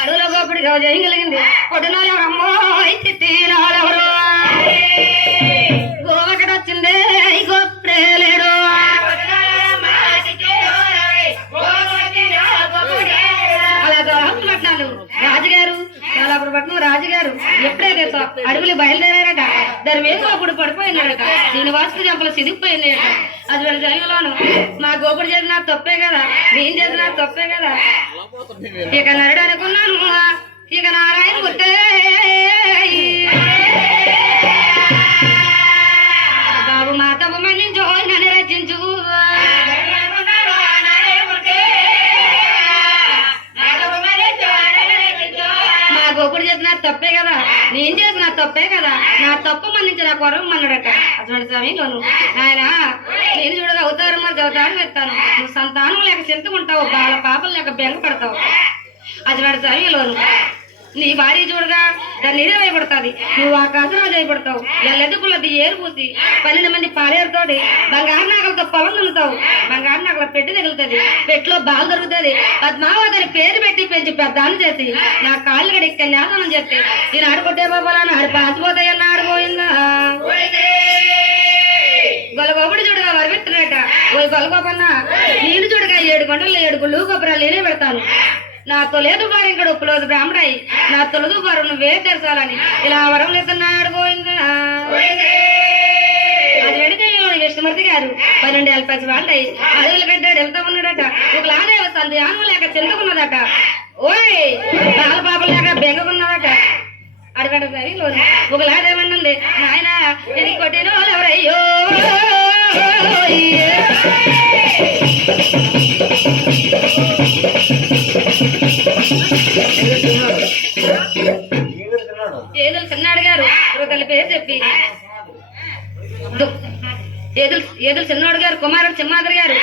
అడవులో గోపుడు జయగలిగింది పొద్దునాలు ఎవరమ్మో తినాలెవరు గోవకడ వచ్చిందే గోపుడే లేడు అలా దొరకపట్నాలు రాజుగారు పట్నం రాజుగారు ఎప్పుడైతే అడవులు బయలుదేరారట దాని మీద అప్పుడు పడిపోయినాడట శ్రీనివాసుకు చెంపలు సిదిగిపోయినాయట అది వీళ్ళ జైలులోను మా గోపుడు చేసిన తప్పే కదా నేను చేసిన తప్పే కదా ఇక నరుడు అనుకున్నాను ఇక నారాయణ గుర్తే బాబు మా తప్పు మన్నించు నన్ను రచించు మా గోపుడు చేసిన తప్పే కదా నేను చేసిన తప్పే కదా నా తప్పు మన్నించి నా కొరకు మన్నాడట అటువంటి సమయంలోను ఆయన నేను చూడగా అవుతారు మరి చదువుతారు వెళ్తాను నువ్వు సంతానం లేక చింతకుంటావు బాల పాపలు లేక బెంగ పడతావు అటువంటి సమయంలోను నీ భార్య చూడగా దాన్ని నీరే వేయబడుతుంది నువ్వు ఆకాశంలో చేయబడతావు ఎల్లెద్దుకులది ఏరు పూసి 12 మంది పాలేరుతోటి బంగారు నాగలతో పొలం దున్నుతావు బంగారు నాగల పెట్టి తగులుతుంది పెట్టిలో బాలు దొరుకుతుంది పద్మావతిని పేరు పెట్టి పెంచి పెద్దాన్ని చేసి నా కాళ్ళు గడి కన్యాసనం చేస్తే నేను ఆడుకుంటే బాబాలని ఆడి పాసిపోతాయన్న ఆడిపోయిందా గొలగోపుడు చూడగా వరపెట్టినట ఓ గొలగోపన్న నేను చూడగా 7 గంటల్లో 7 గుళ్ళు గొప్పరాలు నేనే పెడతాను నా తొలేదు వారు ఇక్కడ ఉప్పులోదు బ్రాహ్మణాయి నా తొలదు వారు నువ్వే తెరచాలని ఇలా వరం లేదన్నాడు పోయిందా అది వెడితే విష్ణుమూర్తి గారు 12 ఏళ్ళ పచ్చి వాళ్ళయి అడవులు కట్టాడు వెళ్తా ఉన్నాడట ఒక లానే సంధ్యానం లేక చింతకున్నదట ఓయ్ బాల పాపలు లేక బెంగకున్నదట అడగడ సరిలో ఒక లాదేమన్నది ఆయన ఇది కొట్టిన ఎవరయ్యో ఏదులు చిన్నాడు గారు తల్లి పేరు చెప్పి ఏదులు చిన్నోడు గారు కుమారుడు సింహాద్రి గారు